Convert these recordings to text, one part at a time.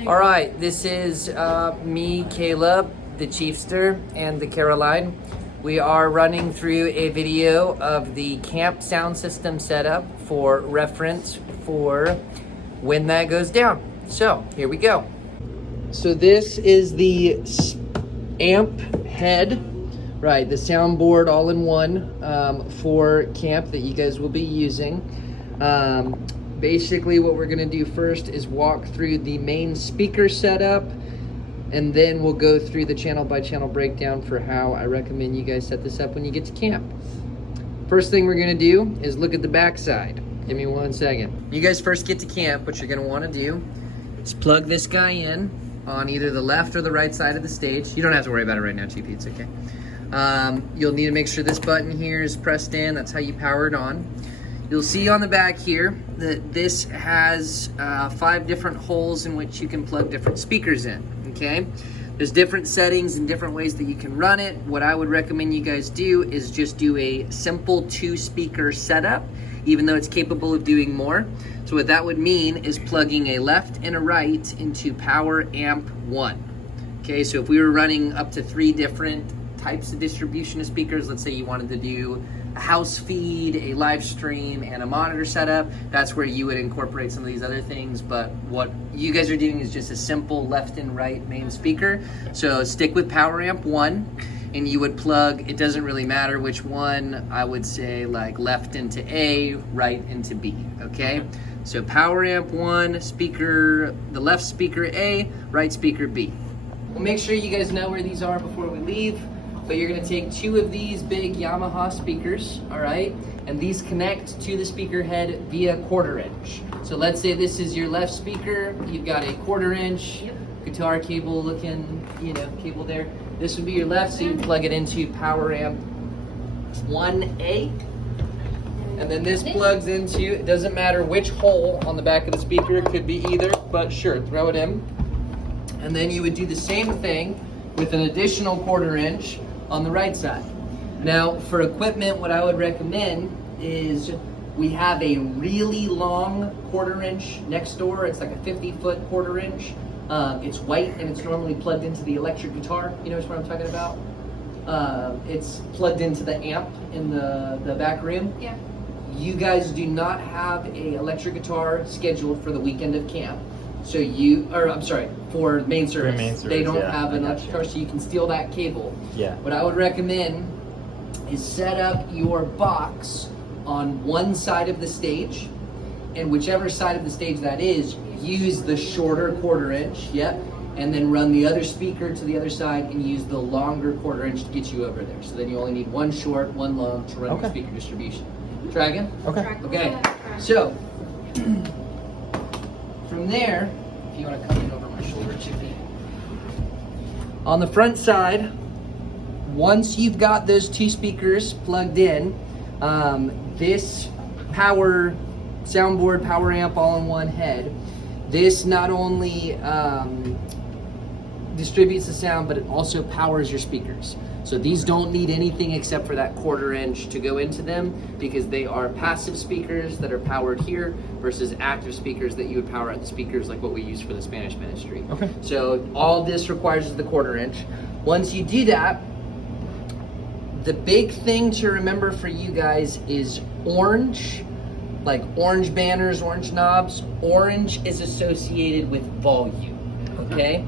All right, this is me, Caleb, the Chiefster, and the Caroline. We are running through a video of the camp sound system setup for reference for when that goes down. So here we go. So this is the amp head, right? The soundboard all in one for camp that you guys will be using. Basically what we're gonna do first is walk through the main speaker setup, and then we'll go through the channel by channel breakdown for how I recommend you guys set this up when you get to camp. First thing we're gonna do is look at the back side. Give me 1 second. You guys first get to camp, what you're gonna wanna do is plug this guy in on either the left or the right side of the stage. You don't have to worry about it right now, Chiefy, it's okay. You'll need to make sure this button here is pressed in. That's how you power it on. You'll see on the back here that this has 5 different holes in which you can plug different speakers in, okay? There's different settings and different ways that you can run it. What I would recommend you guys do is just do a simple 2-speaker setup, even though it's capable of doing more. So what that would mean is plugging a left and a right into power amp 1. Okay, so if we were running up to 3 different types of distribution of speakers, let's say you wanted to do a house feed, a live stream, and a monitor setup, that's where you would incorporate some of these other things. But what you guys are doing is just a simple left and right main speaker. So stick with power amp 1, and you would plug, it doesn't really matter which one, I would say like left into A, right into B, okay? So power amp 1, speaker, the left speaker A, right speaker B. We'll make sure you guys know where these are before we leave. But you're gonna take 2 of these big Yamaha speakers, all right? And these connect to the speaker head via 1/4 inch. So let's say this is your left speaker, you've got a 1/4 inch guitar cable looking, cable there. This would be your left, so you plug it into power amp 1A. And then this plugs into, it doesn't matter which hole on the back of the speaker, it could be either, but sure, throw it in. And then you would do the same thing with an additional 1/4 inch on the right side. Now, for equipment, what I would recommend is we have a really long 1/4 inch next door. It's like a 50-foot 1/4 inch. It's white and it's normally plugged into the electric guitar. You know what I'm talking about? It's plugged into the amp in the back room. Yeah. You guys do not have a electric guitar scheduled for the weekend of camp. So for main service. They don't have an electric guitar, so you can steal that cable. Yeah. What I would recommend is set up your box on one side of the stage, and whichever side of the stage that is, use the shorter 1/4 inch, and then run the other speaker to the other side and use the longer 1/4 inch to get you over there. So then you only need 1 short, 1 long to run your speaker distribution. Try again? Okay. So, from there, if you want to come in over my shoulder, Chippy. On the front side, once you've got those 2 speakers plugged in, this power soundboard, power amp all in one head, this not only distributes the sound, but it also powers your speakers. So these don't need anything except for that 1/4 inch to go into them, because they are passive speakers that are powered here versus active speakers that you would power at the speakers like what we use for the Spanish ministry. Okay. So all this requires is the 1/4 inch. Once you do that, the big thing to remember for you guys is orange, like orange banners, orange knobs. Orange is associated with volume, okay?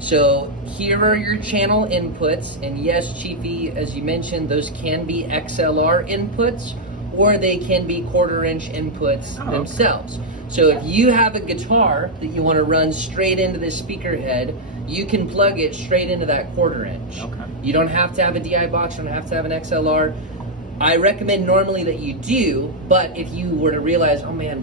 So here are your channel inputs, and yes, Chiefy, as you mentioned, those can be XLR inputs, or they can be 1/4 inch inputs themselves. So if you have a guitar that you want to run straight into this speaker head, you can plug it straight into that 1/4 inch. Okay. You don't have to have a DI box, you don't have to have an XLR. I recommend normally that you do, but if you were to realize, oh man,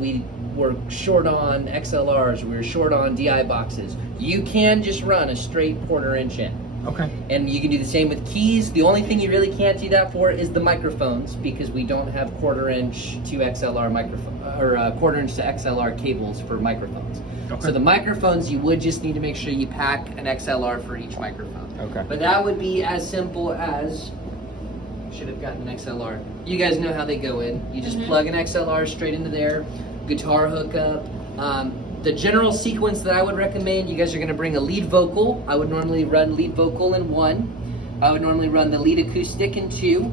we're short on XLRs, we're short on DI boxes, you can just run a straight 1/4 inch in. Okay. And you can do the same with keys. The only thing you really can't do that for is the microphones, because we don't have 1/4 inch to XLR microphone, or 1/4 inch to XLR cables for microphones. Okay. So the microphones, you would just need to make sure you pack an XLR for each microphone. Okay. But that would be as simple as, should have gotten an XLR. You guys know how they go in. You just plug an XLR straight into there, guitar hookup. The general sequence that I would recommend, you guys are gonna bring a lead vocal. I would normally run lead vocal in 1. I would normally run the lead acoustic in 2.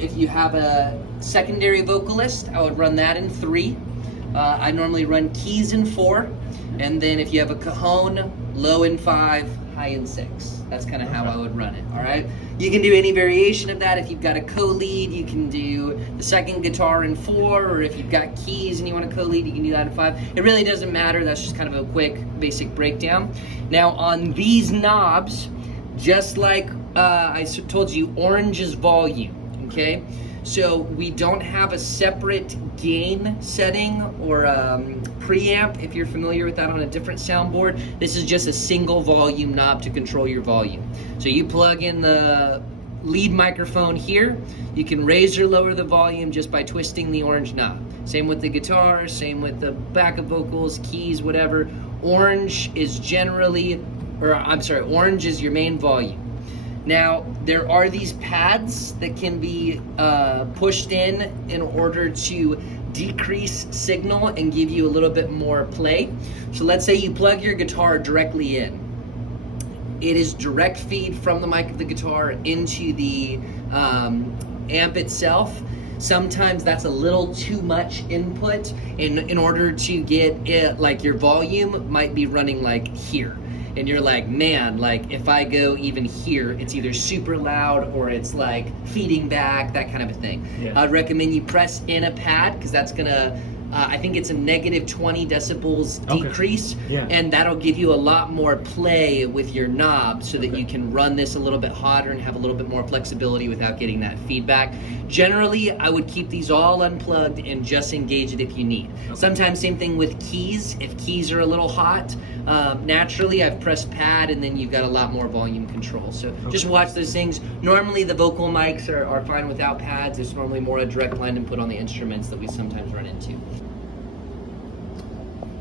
If you have a secondary vocalist, I would run that in 3. I normally run keys in 4. And then if you have a cajon, low in 5, high in 6. That's kind of how I would run it, all right? You can do any variation of that. If you've got a co-lead, you can do the second guitar in 4, or if you've got keys and you want to co-lead, you can do that in 5. It really doesn't matter. That's just kind of a quick, basic breakdown. Now, on these knobs, just like I told you, orange is volume, okay? So we don't have a separate gain setting or preamp, if you're familiar with that on a different soundboard. This is just a single volume knob to control your volume. So you plug in the lead microphone here, you can raise or lower the volume just by twisting the orange knob. Same with the guitar, same with the backup vocals, keys, whatever. Orange is orange is your main volume. Now, there are these pads that can be pushed in order to decrease signal and give you a little bit more play. So let's say you plug your guitar directly in. It is direct feed from the mic of the guitar into the amp itself. Sometimes that's a little too much input in order to get it, like your volume might be running like here. And you're like, man, like if I go even here, it's either super loud or it's like feeding back, that kind of a thing. Yeah. I'd recommend you press in a pad, because that's gonna, I think it's a negative 20 decibels decrease, and that'll give you a lot more play with your knob so that you can run this a little bit hotter and have a little bit more flexibility without getting that feedback. Generally, I would keep these all unplugged and just engage it if you need. Sometimes same thing with keys. If keys are a little hot, naturally I've pressed pad and then you've got a lot more volume control. So just watch those things. Normally the vocal mics are fine without pads. There's normally more a direct line input on the instruments that we sometimes run into.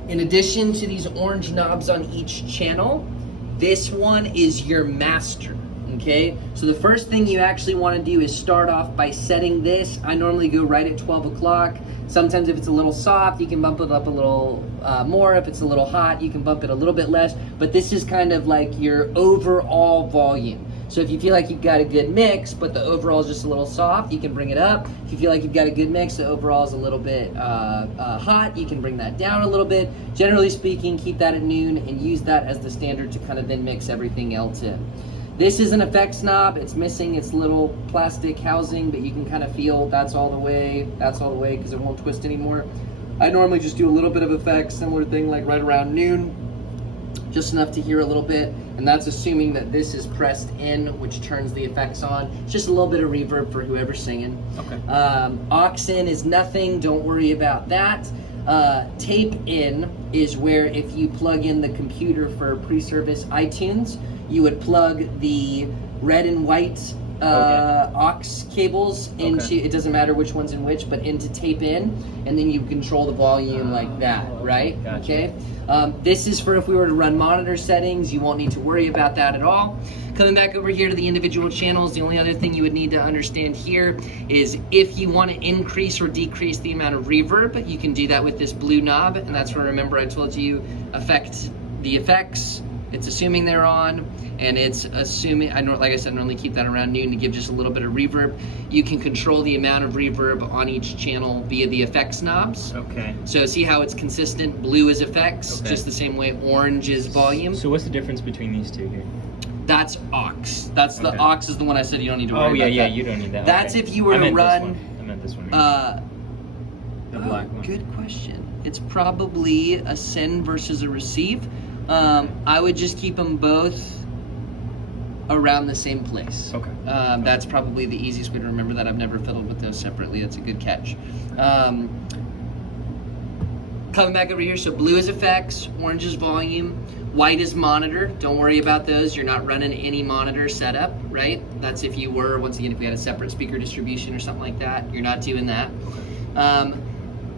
In addition to these orange knobs on each channel, this one is your master, okay? So the first thing you actually want to do is start off by setting this. I normally go right at 12 o'clock. Sometimes if it's a little soft, you can bump it up a little more. If it's a little hot, you can bump it a little bit less. But this is kind of like your overall volume. So if you feel like you've got a good mix, but the overall is just a little soft, you can bring it up. If you feel like you've got a good mix, the overall is a little bit hot, you can bring that down a little bit. Generally speaking, keep that at noon and use that as the standard to kind of then mix everything else in. This is an effects knob. It's missing its little plastic housing, but you can kind of feel that's all the way, because it won't twist anymore. I normally just do a little bit of effects, similar thing like right around noon, just enough to hear a little bit, and that's assuming that this is pressed in, which turns the effects on. It's just a little bit of reverb for whoever's singing. Okay. Aux in is nothing, don't worry about that. Tape in is where if you plug in the computer for pre-service iTunes, you would plug the red and white aux cables into, it doesn't matter which one's in which, but into tape in, and then you control the volume like that, right? Gotcha. Okay. This is for if we were to run monitor settings, you won't need to worry about that at all. Coming back over here to the individual channels, the only other thing you would need to understand here is if you want to increase or decrease the amount of reverb, you can do that with this blue knob, and that's where, remember I told you, affect the effects. It's assuming they're on, and it's assuming, like I said, I normally keep that around noon to give just a little bit of reverb. You can control the amount of reverb on each channel via the effects knobs. Okay. So see how it's consistent? Blue is effects, just the same way orange is volume. So what's the difference between these two here? That's aux. That's the aux is the one I said you don't need to worry about. Yeah, you don't need that. That's if you were to run. I meant this one. The black one. Good question. It's probably a send versus a receive. I would just keep them both around the same place. Okay. That's probably the easiest way to remember that. I've never fiddled with those separately. That's a good catch. Coming back over here, so blue is effects, orange is volume, white is monitor. Don't worry about those. You're not running any monitor setup, right? That's if you were, once again, if we had a separate speaker distribution or something like that. You're not doing that.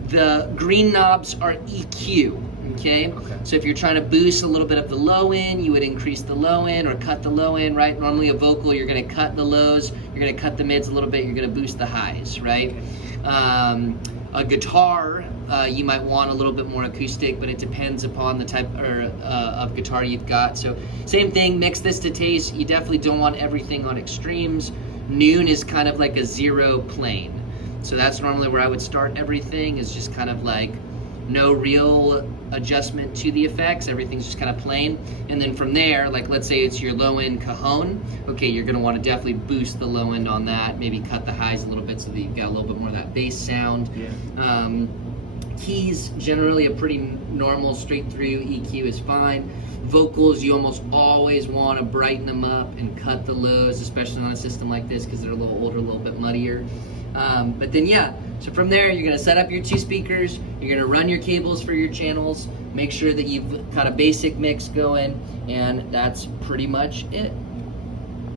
The green knobs are EQ. Okay? So if you're trying to boost a little bit of the low end, you would increase the low end or cut the low end, right? Normally a vocal, you're going to cut the lows, you're going to cut the mids a little bit, you're going to boost the highs, right? A guitar, you might want a little bit more acoustic, but it depends upon the type of guitar you've got. So same thing, mix this to taste. You definitely don't want everything on extremes. Noon is kind of like a zero plane. So that's normally where I would start everything, is just kind of like no real adjustment to the effects. Everything's just kind of plain. And then from there, like let's say it's your low end cajon. Okay, you're gonna want to definitely boost the low end on that. Maybe cut the highs a little bit so that you've got a little bit more of that bass sound. Yeah. Keys, generally a pretty normal straight through EQ is fine. Vocals, you almost always want to brighten them up and cut the lows, especially on a system like this because they're a little older, a little bit muddier. But then yeah, so from there you're going to set up your 2 speakers, you're going to run your cables for your channels, make sure that you've got a basic mix going, and that's pretty much it.